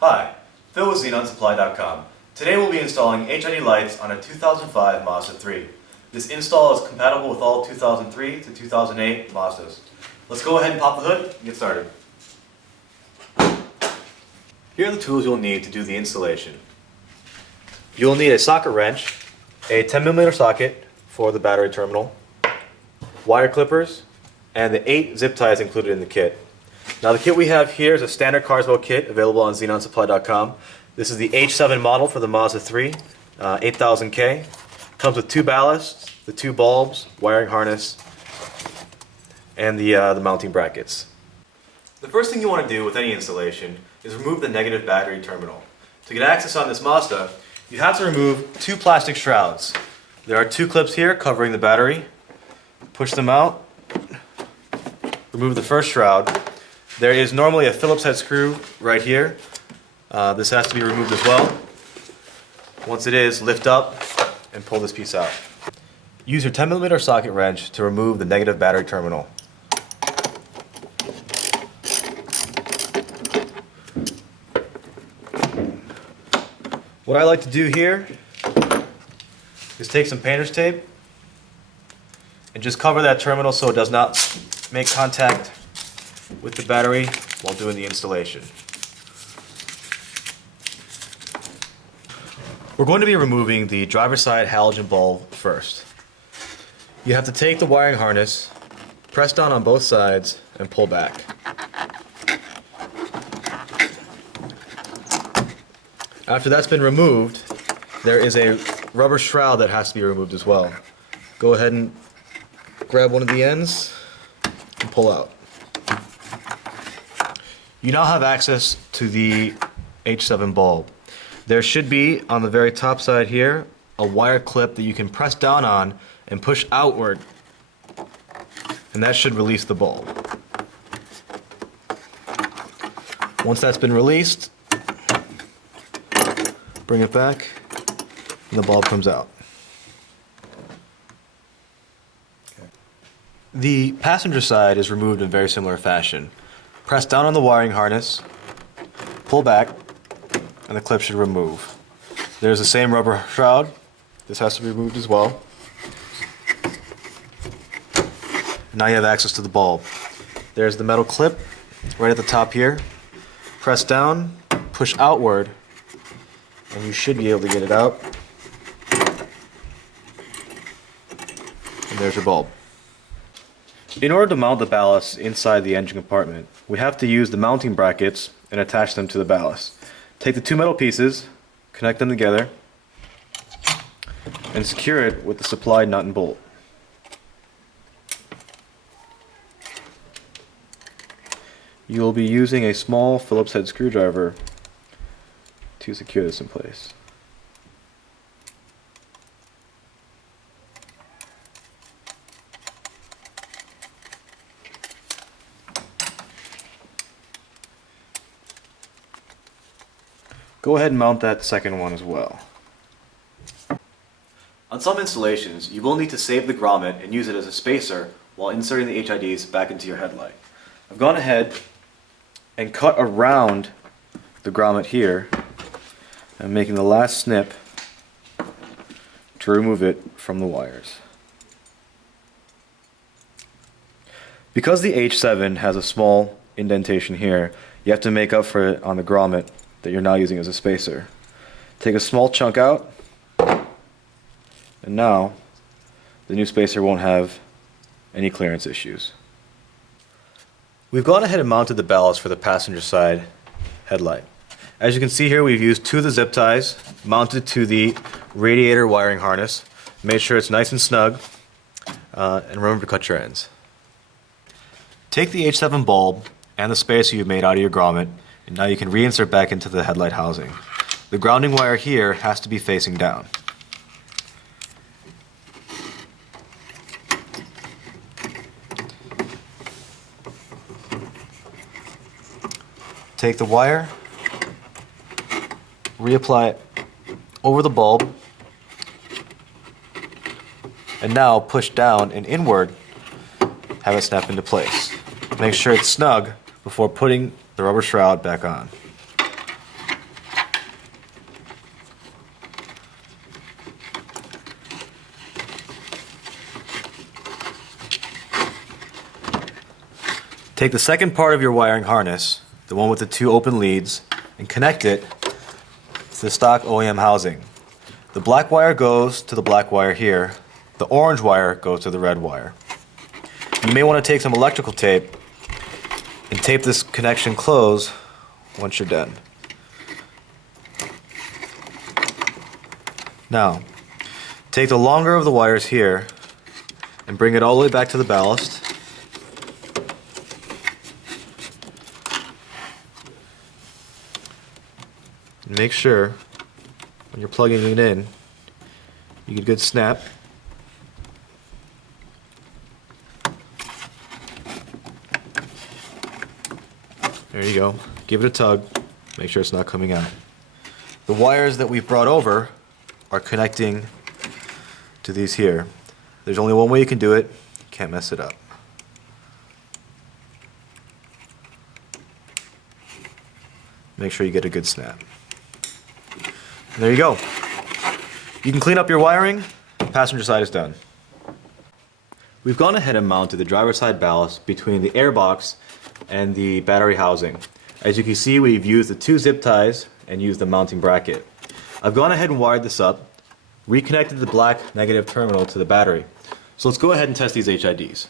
Hi, Phil with XenonSupply.com. Today we'll be installing HID lights on a 2005 Mazda 3. This install is compatible with all 2003 to 2008 Mazdas. Let's go ahead and pop the hood and get started. Here are the tools you'll need to do the installation. You'll need a socket wrench, a 10mm socket for the battery terminal, wire clippers, and the 8 zip ties included in the kit. Now the kit we have here is a standard Carswell kit available on XenonSupply.com. This is the H7 model for the Mazda 3, 8000K. Comes with 2 ballasts, the 2 bulbs, wiring harness, and the mounting brackets. The first thing you want to do with any installation is remove the negative battery terminal. To get access on this Mazda, you have to remove 2 plastic shrouds. There are 2 clips here covering the battery. Push them out. Remove the first shroud. There is normally a Phillips head screw right here. This has to be removed as well. Once it is, lift up and pull this piece out. Use your 10mm socket wrench to remove the negative battery terminal. What I like to do here is take some painter's tape and just cover that terminal so it does not make contact with the battery while doing the installation. We're going to be removing the driver's side halogen bulb first. You have to take the wiring harness, press down on both sides, and pull back. After that's been removed, there is a rubber shroud that has to be removed as well. Go ahead and grab one of the ends and pull out. You now have access to the H7 bulb. There should be, on the very top side here, a wire clip that you can press down on and push outward, and that should release the bulb. Once that's been released, bring it back, and the bulb comes out. The passenger side is removed in very similar fashion. Press down on the wiring harness, pull back, and the clip should remove. There's the same rubber shroud. This has to be removed as well. Now you have access to the bulb. There's the metal clip right at the top here. Press down, push outward, and you should be able to get it out. And there's your bulb. In order to mount the ballast inside the engine compartment, we have to use the mounting brackets and attach them to the ballast. Take the 2 metal pieces, connect them together, and secure it with the supplied nut and bolt. You will be using a small Phillips head screwdriver to secure this in place. Go ahead and mount that second one as well. On some installations, you will need to save the grommet and use it as a spacer while inserting the HIDs back into your headlight. I've gone ahead and cut around the grommet here. I'm making the last snip to remove it from the wires. Because the H7 has a small indentation here, you have to make up for it on the grommet that you're now using as a spacer. Take a small chunk out, and now the new spacer won't have any clearance issues. We've gone ahead and mounted the ballast for the passenger side headlight. As you can see here, we've used 2 of the zip ties mounted to the radiator wiring harness. Made sure it's nice and snug, and remember to cut your ends. Take the H7 bulb and the spacer you've made out of your grommet, and now you can reinsert back into the headlight housing. The grounding wire here has to be facing down. Take the wire, reapply it over the bulb, and now push down and inward, have it snap into place. Make sure it's snug before putting the rubber shroud back on. Take the second part of your wiring harness, the one with the 2 open leads, and connect it to the stock OEM housing. The black wire goes to the black wire here. The orange wire goes to the red wire. You may want to take some electrical tape and tape this connection closed once you're done. Now, take the longer of the wires here and bring it all the way back to the ballast. And make sure when you're plugging it in, you get a good snap. There you go. Give it a tug. Make sure it's not coming out. The wires that we've brought over are connecting to these here. There's only one way you can do it. You can't mess it up. Make sure you get a good snap. And there you go. You can clean up your wiring. Passenger side is done. We've gone ahead and mounted the driver's side ballast between the airbox and the battery housing. As you can see, we've used the 2 zip ties and used the mounting bracket. I've gone ahead and wired this up, reconnected the black negative terminal to the battery. So let's go ahead and test these HIDs.